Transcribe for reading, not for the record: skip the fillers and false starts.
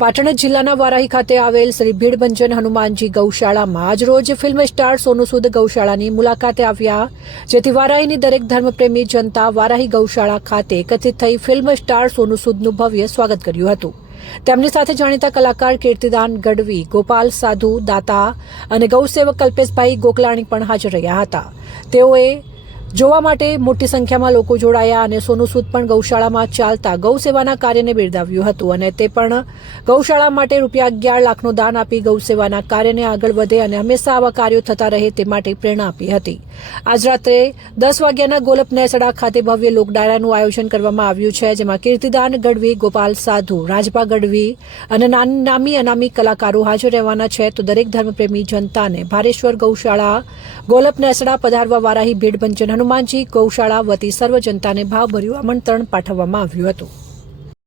પાટણ જિલ્લાના વારાહી ખાતે આવેલ શ્રી ભીડભંજન હનુમાનજી ગૌશાળામાં આજરોજ ફિલ્મ સ્ટાર સોનુ સૂદ ગૌશાળાની મુલાકાતે આવ્યા, જેથી વારાહીની દરેક ધર્મપ્રેમી જનતા વારાહી ગૌશાળા ખાતે એકત્રિત થઈ ફિલ્મ સ્ટાર સોનુ સૂદનું ભવ્ય સ્વાગત કર્યું હતું. તેમની સાથે જાણીતા કલાકાર કીર્તિદાન ગઢવી, ગોપાલ સાધુ દાતા અને ગૌસેવક કલ્પેશભાઈ ગોકલાણી પણ હાજર રહ્યા હતા. તેઓએ જોવા માટે મોટી સંખ્યામાં લોકો જોડાયા અને સોનુ સૂદ પણ ગૌશાળામાં ચાલતા ગૌસેવાના કાર્યને બિરદાવ્યું હતું અને તે પણ ગૌશાળા માટે ₹11 લાખનું દાન આપી ગૌસેવાના કાર્યને આગળ વધે અને હંમેશા આવા કાર્યો થતા રહે તે માટે પ્રેરણા આપી હતી. આજ રાત્રે 10 વાગ્યાના ગોલપ નેસડા ખાતે ભવ્ય લોકડાયરાનું આયોજન કરવામાં આવ્યું છે, જેમાં કીર્તિદાન ગઢવી, ગોપાલ સાધુ, રાજભા ગઢવી અને નામી અનામી કલાકારો હાજર રહેવાના છે. તો દરેક ધર્મપ્રેમી જનતાને ભારેશ્વર ગૌશાળા ગોલપ નેસડા પધારવા વારાહી ભીડભંજન હનુમાનજી ગૌશાળા વતી સર્વ જનતાને ભાવભર્યું આમંત્રણ પાઠવવામાં આવ્યું હતું.